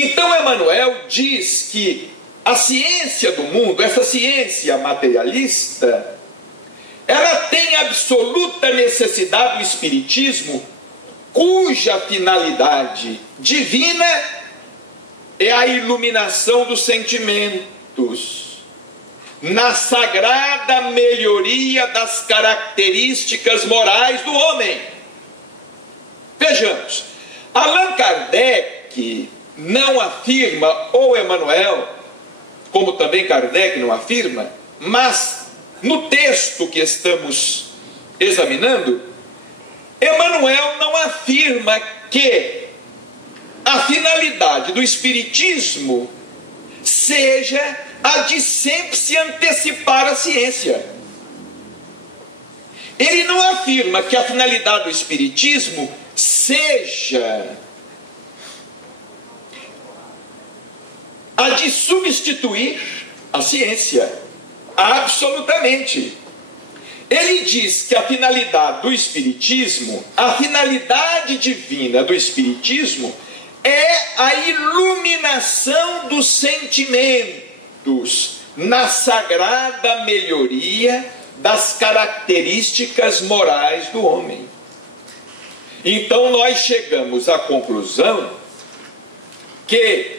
Então Emmanuel diz que a ciência do mundo, essa ciência materialista, ela tem absoluta necessidade do espiritismo, cuja finalidade divina é a iluminação dos sentimentos, na sagrada melhoria das características morais do homem. Vejamos, Allan Kardec não afirma, ou Emmanuel, como também Kardec não afirma, mas no texto que estamos examinando, Emmanuel não afirma que a finalidade do espiritismo seja a de sempre se antecipar à ciência. Ele não afirma que a finalidade do espiritismo seja a de substituir a ciência. Absolutamente. Ele diz que a finalidade do espiritismo, a finalidade divina do espiritismo, é a iluminação dos sentimentos na sagrada melhoria das características morais do homem. Então nós chegamos à conclusão que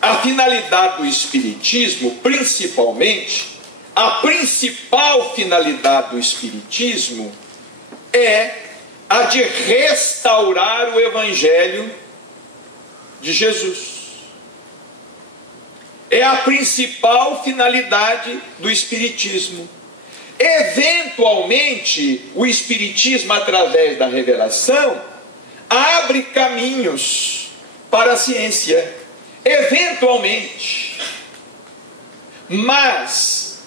a finalidade do espiritismo, principalmente, a principal finalidade do espiritismo é a de restaurar o evangelho de Jesus. É a principal finalidade do espiritismo. Eventualmente, o espiritismo, através da revelação, abre caminhos para a ciência. Eventualmente. Mas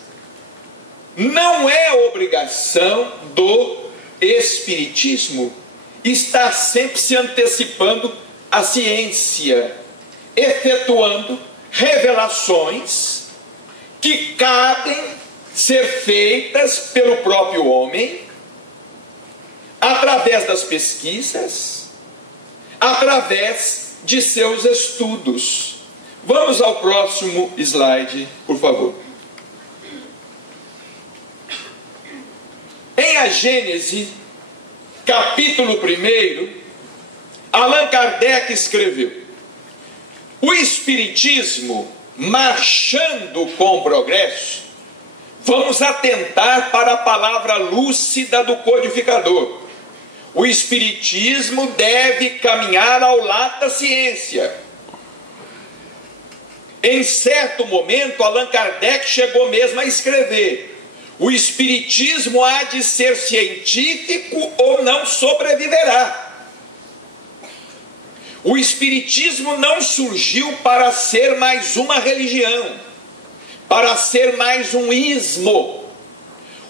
não é obrigação do espiritismo estar sempre se antecipando à ciência, efetuando revelações que cabem ser feitas pelo próprio homem, através das pesquisas, através de seus estudos. Vamos ao próximo slide, por favor. Em A Gênese, capítulo 1, Allan Kardec escreveu: o espiritismo marchando com o progresso. Vamos atentar para a palavra lúcida do codificador. O espiritismo deve caminhar ao lado da ciência. Em certo momento, Allan Kardec chegou mesmo a escrever: o espiritismo há de ser científico ou não sobreviverá. O espiritismo não surgiu para ser mais uma religião, para ser mais um ismo.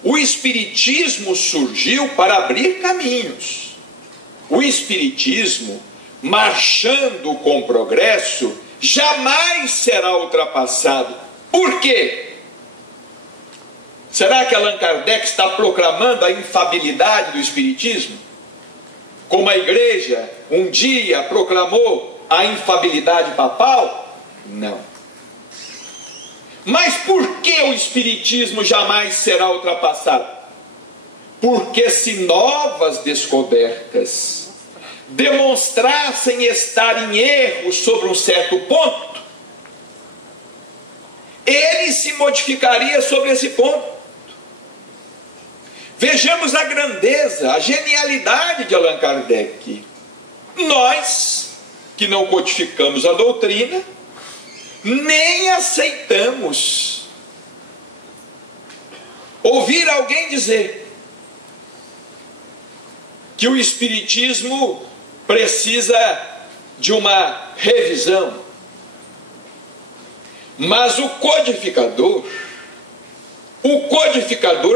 O espiritismo surgiu para abrir caminhos. O espiritismo, marchando com o progresso, jamais será ultrapassado. Por quê? Será que Allan Kardec está proclamando a infabilidade do espiritismo? Como a igreja um dia proclamou a infabilidade papal? Não. Mas por que o espiritismo jamais será ultrapassado? Porque se novas descobertas demonstrassem estar em erro sobre um certo ponto, ele se modificaria sobre esse ponto. Vejamos a grandeza, a genialidade de Allan Kardec. Nós, que não codificamos a doutrina, nem aceitamos ouvir alguém dizer que o espiritismo precisa de uma revisão. Mas o codificador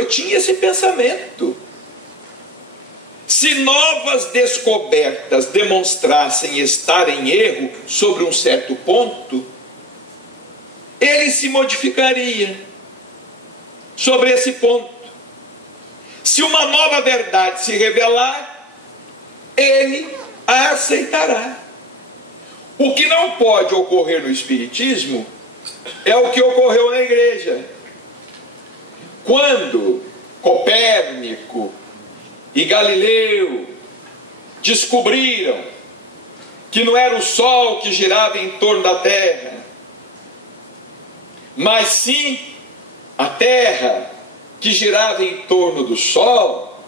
tinha esse pensamento. Se novas descobertas demonstrassem estar em erro sobre um certo ponto, ele se modificaria sobre esse ponto. Se uma nova verdade se revelar, ele a aceitará. O que não pode ocorrer no Espiritismo é o que ocorreu na Igreja. Quando Copérnico e Galileu descobriram que não era o Sol que girava em torno da Terra, mas sim a Terra que girava em torno do Sol,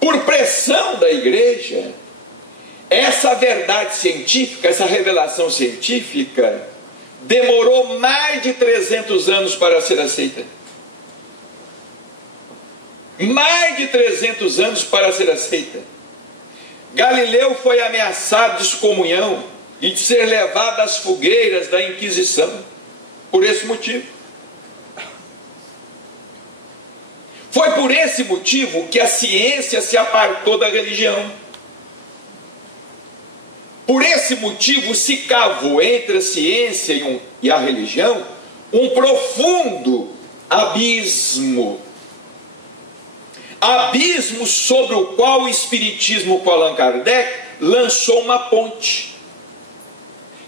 por pressão da Igreja, essa verdade científica, essa revelação científica, demorou mais de 300 anos para ser aceita. Mais de 300 anos para ser aceita. Galileu foi ameaçado de excomunhão e de ser levado às fogueiras da Inquisição, por esse motivo. Foi por esse motivo que a ciência se apartou da religião. Por esse motivo se cavou entre a ciência e a religião um profundo abismo. Abismo sobre o qual o Espiritismo com Allan Kardec lançou uma ponte,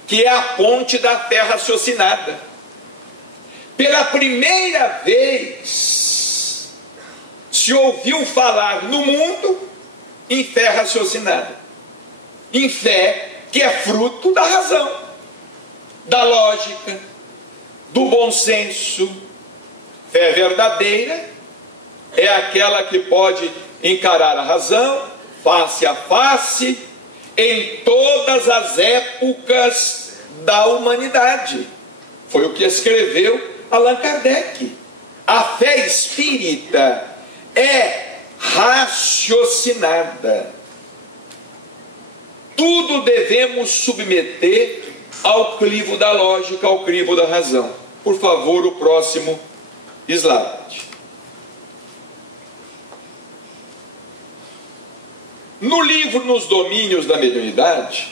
que é a ponte da fé raciocinada. Pela primeira vez se ouviu falar no mundo em fé raciocinada, em fé que é fruto da razão, da lógica, do bom senso. Fé verdadeira é aquela que pode encarar a razão face a face em todas as épocas da humanidade. Foi o que escreveu Allan Kardec. A fé espírita é raciocinada. Tudo devemos submeter ao crivo da lógica, ao crivo da razão. Por favor, o próximo slide. No livro Nos Domínios da Mediunidade,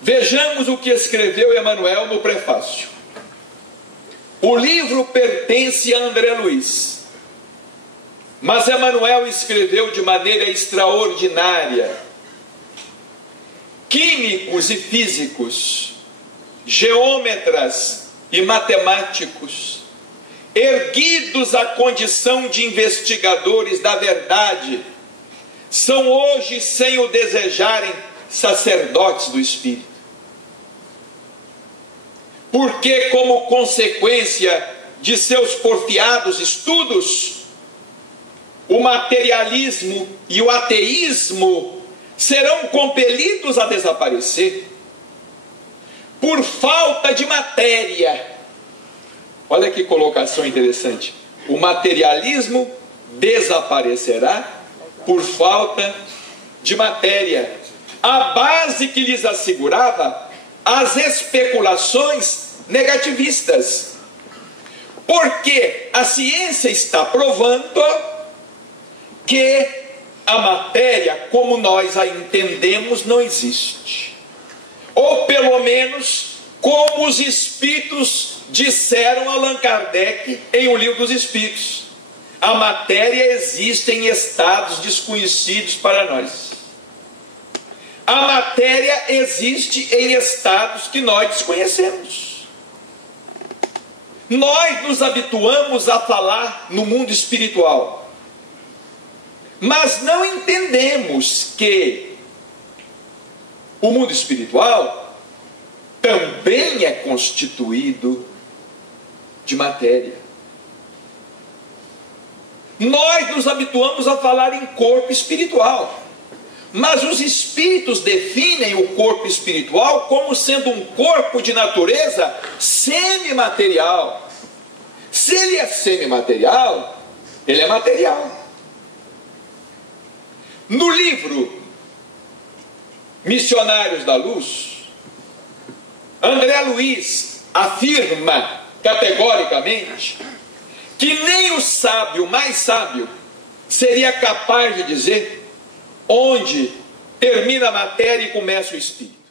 vejamos o que escreveu Emmanuel no prefácio. O livro pertence a André Luiz, mas Emmanuel escreveu de maneira extraordinária. Químicos e físicos, geômetras e matemáticos, erguidos à condição de investigadores da verdade, são hoje, sem o desejarem, sacerdotes do Espírito. Porque, como consequência de seus porfiados estudos, o materialismo e o ateísmo serão compelidos a desaparecer por falta de matéria. Olha que colocação interessante. O materialismo desaparecerá por falta de matéria. A base que lhes assegurava as especulações negativistas. Porque a ciência está provando que a matéria, como nós a entendemos, não existe. Ou pelo menos, como os Espíritos disseram a Allan Kardec em O Livro dos Espíritos. A matéria existe em estados desconhecidos para nós. A matéria existe em estados que nós desconhecemos. Nós nos habituamos a falar no mundo espiritual, mas não entendemos que o mundo espiritual também é constituído de matéria. Nós nos habituamos a falar em corpo espiritual, mas os espíritos definem o corpo espiritual como sendo um corpo de natureza semimaterial. Se ele é semimaterial, ele é material. No livro Missionários da Luz, André Luiz afirma categoricamente que nem o sábio mais sábio seria capaz de dizer onde termina a matéria e começa o espírito.